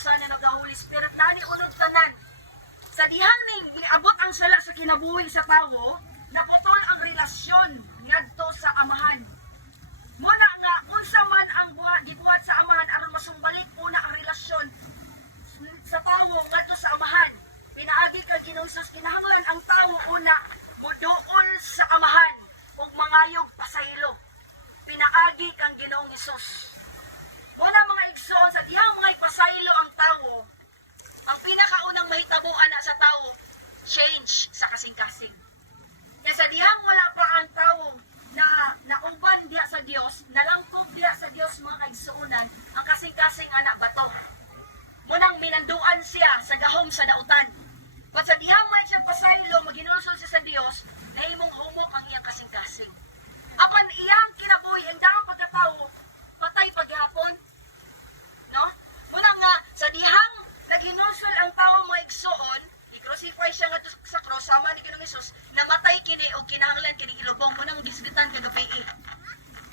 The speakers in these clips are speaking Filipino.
Son, and of the Holy Spirit, nani unod tanan. Sa dihang ning giabot ang sala sa kinabuhi sa tawo, naputol ang relasyon ngadto sa amahan. Muna nga unsa man ang gibuhat sa amahan aron masumbalik una ang relasyon sa tawo ngadto sa amahan. Pinaagi kag Ginoong Hesus, kinahanglan ang tawo una moduol sa amahan ug mangayog pasaylo. Pinaagi kang Ginoong Hesus. Muna mga igsoon, sa diyang mga ipasaylo ang tawo, ang pinakaunang mahitabuan na sa tawo, change sa kasing-kasing. Kaya sa diyang wala pa ang tawo na nauban diya sa Dios, nalangkob diya sa Dios mga kaigsuonan, ang kasing-kasing anak bato. Munang minanduan siya sa gahom sa dautan. But sa diyang may siyang pasaylo, maginulsol siya sa Dios, na imong humok ang iyang kasing-kasing. Apan iyang kinabuhi, ang daang pagkatawo, patay paghapon. No? Munang nga, sa dihang naghinulsol ang tao mga igsoon, i-crucify siya nga sa cross, sama ni Ginoong Hesus, namatay kini o kinahanglan kini ilubong, munang gisgutan kagabi.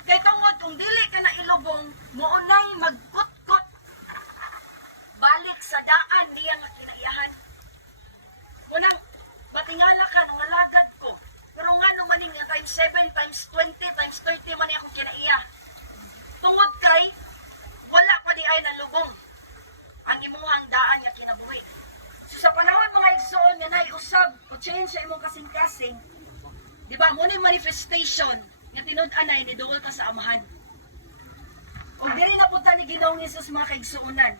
Kay tungod, kung dili ka na ilubong, muunay magkutkot balik sa daan niya nga kinaiyahan. Munang, batingala ka nung alagad ko, pero nga numaning nga times 7, times 20, times 30 man akong kinaiya. Tungod kay, wala pa di ay nalubong ang imuhang daan nga kinabuhi. So sa panahon mga igsoon nga naiusab o change sa imong kasing-kasing, di ba, muna yung manifestation nga tinud-anay ni duol ka sa amahan. O diri na punta ni Ginoong Hesus mga kaigsuonan.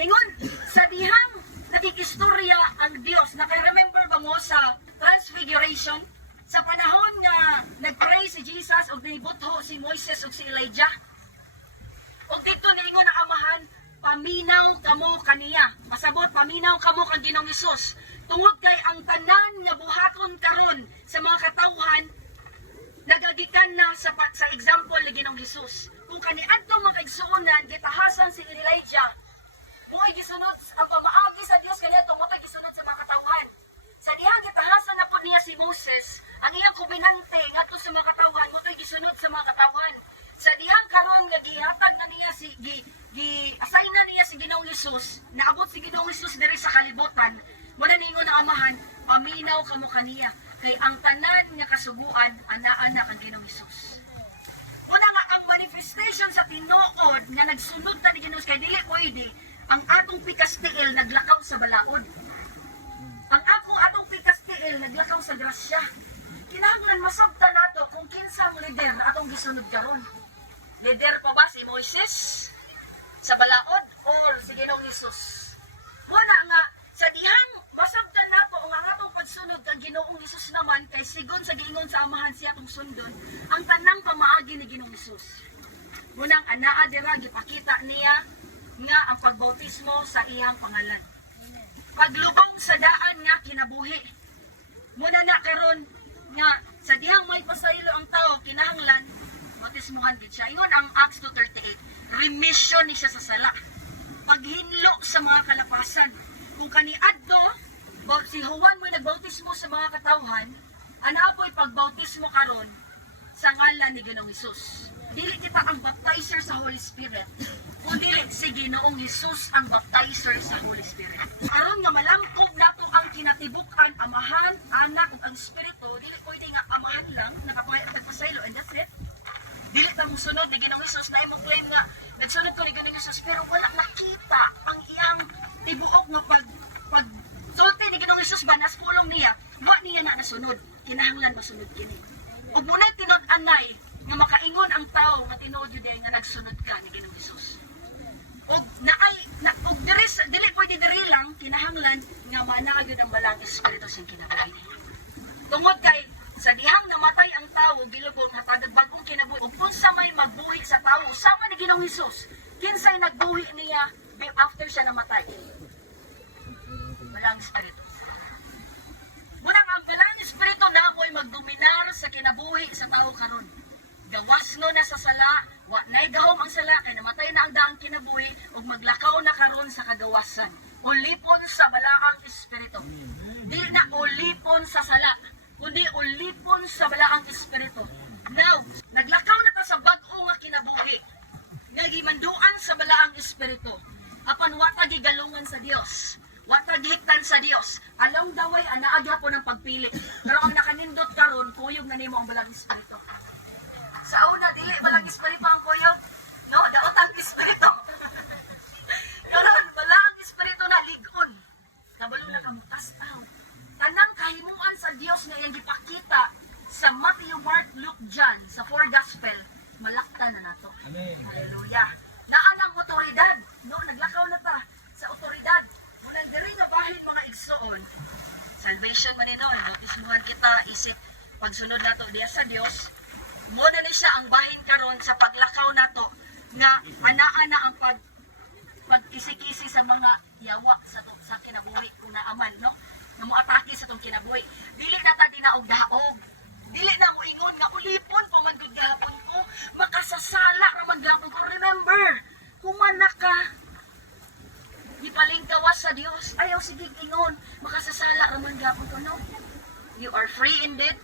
Ingon, sa dihang nakikistorya ang Dios, naka-remember ba mo sa Transfiguration? Sa panahon nga nag-pray si Jesus o nibutho si Moises o si Elijah, o dito niingon ang amahan, paminaw kamo kaniya. Masabot, paminaw kamo kang Ginoong Hesus. Tungod kay ang tanan nga buhaton karon sa mga katawhan, nagagikan na sa example ni Ginoong Hesus. Kung kaniadto mga kaigsuonan, gitahasan si Elijah, kung ay gisunod ang pamaagi sa Dios kaniadto mo gisunod sa mga katawhan. Sa dihang gitahasan na po niya si Moses, ang iyang kubinante ngadto sa mga katawhan, mo gisunod sa mga katawhan. Sa dihang karon nga gihatag na niya si assign na niya si Ginoong Hesus, naabot si Ginoong Hesus diri sa kalibutan, muna ningon ang amahan, paminaw kamo kaniya, kay ang tanan nga kasuguan ana-ana kang Ginoong Hesus. Muna nga ang manifestation sa tinuod nga nagsunod ta ni Ginoong Hesus, kay dili pwede ang atong pikas tiil naglakaw sa balaod. Ang atong pikas tiil naglakaw sa grasya. Kinahanglan masabtan nato kung kinsang leader atong gisunod karon. Leader pa ba si Moises sa balaod or si Ginoong Hesus? Muna nga, sa dihang masabtan nato ang atong pagsunod kang Ginoong Hesus naman, kay sigon sa giingon sa amahan siya atong sundon, ang tanang pamaagi ni Ginoong Hesus. Munang anaa dira gipakita niya nga ang pagbautismo sa iyang pangalan. Paglubong sa daan nga kinabuhi. Muna na karon nga sa dihang may pasaylo ang tao, kinahanglan bautismohan gid siya. Ingon ang Acts 2:38, remission ni siya sa sala. Paghinlo sa mga kalapasan. Kung kaniadto si Juan mo nagbautismo sa mga katawhan, anapoy pagbautismo karon sa ngalan ni Ginoong Hesus. Dili kita ang baptizer sa Holy Spirit, kundi si Ginoong Hesus ang baptizer sa Holy Spirit. Aron nga malangkob nato ang kinatibuk-an, amahan, anak ug ang Espiritu, dili pwede nga amahan lang nakapasaylo and that's it. Dili ta mong sunod ni Ginoong Hesus na imong claim nga nagsunod ko ni Ginoong Hesus pero wala nakita ang iyang tibuok nga pag sulti ni Ginoong Hesus ba nas pulong niya, wa niya na nasunod. Kinahanglan masunod kini. Ug muna tinud-anay nga makaingon ang tao nga tinuod jud nga nagsunod ka ni Ginoong Hesus. Og dili pwede diri lang kinahanglan nga manaa gyud ang balang espiritu sing kinabuhi. Tungod kay sa dihang namatay ang tao gilubong hatagad bag-ong kinabuhi. Ug unsa may magbuhi sa tao sama ni Ginoong Hesus, kinsay nagbuhi niya after siya namatay? Balang espiritu. Munang ang balang espiritu namoy magdominar sa kinabuhi sa tao karon. Gawasno na sa sala, wa nay gahom ang sala kay namatay na ang daang kinabuhi ug maglakaw na karon sa kagawasan. Ulipon sa balaang espiritu. Dili na ulipon sa sala, kundi ulipon sa balaang espiritu. Now, naglakaw na ka sa bag-o nga kinabuhi. Nga gimanduan sa balaang espiritu. apan wata gigalungan sa Dios. Wata gihiktan sa Dios. Alam daway anaa po ng pagpili. Pero ang nakanindot karon kuyog na nimo ang balang espiritu. Sa una dili balang espiritu ang kuyog. No, daot ang espiritu. Karon balang espiritu na ligon. Kabalo na kamutas taw. Tanang kahimuan sa Dios nga iyang gipakita sa Matthew, Mark, Luke, John sa four gospel, malaktan na nato. Amen. Hallelujah. Naan ang otoridad, no, naglakaw na ta sa otoridad. Muna diri nga bahin mga igsoon. Salvation man ino, bautismuhan kita isip pagsunod nato diya sa Dios. Muna ni siya ang bahin karon sa paglakaw nato nga anaa na ang pagkisi-kisi sa mga yawa sa kinabuhi kung naaman, no? Nga moatake sa tong kinabuhi. Dili na ta dinaog-daog. Dili na mo ingon nga ulipon pa man gud gahapon ko, makasasala ra man gahapon ko. Remember, humana ka. Gipaling gawas sa Dios. Ayaw sige ingon, makasasala ra man gahapon ko, no? You are free indeed.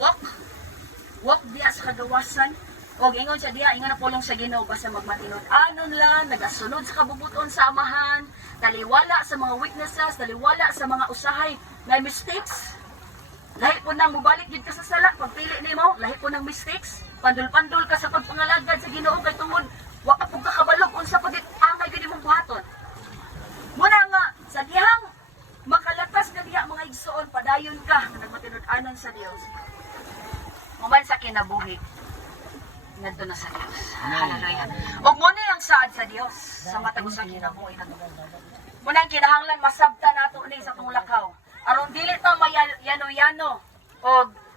Walk diya sa kagawasan. Og ingon siya diya, ingon na pulong sa Ginoo basta magmatinod. Anon lang, nagasunod sa kabubuton sa amahan, taliwala sa mga weaknesses, taliwala sa mga usahay na mistakes. Lahi po nang mubalik yun ka sa sala, pagpili ni mo, lahi po nang mistakes, pandul-pandul ka sa pagpangalagad sa Ginoo kay tungod, wa ka pong kakabalog kung sa pagit angay gini mong buhaton. Muna nga, sa dihang makalatas na diha mga igsoon, padayon ka, na nagmatinud-anon sa Dios. Muman sa kinabuhi, nandun na sa Dios. Hallelujah. O muna yung saad sa Dios, sa matagos sa kinabuhi na to. Muna ang kinahanglan, masabta nato ni sa tong lakaw. Aron dili ta mayano-yano o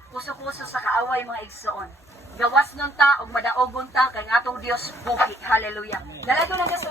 puso-puso sa kaaway mga igsoon. Gawas nun ta og madaogon ta kay atong Dios buhi. Hallelujah. Dalago na sa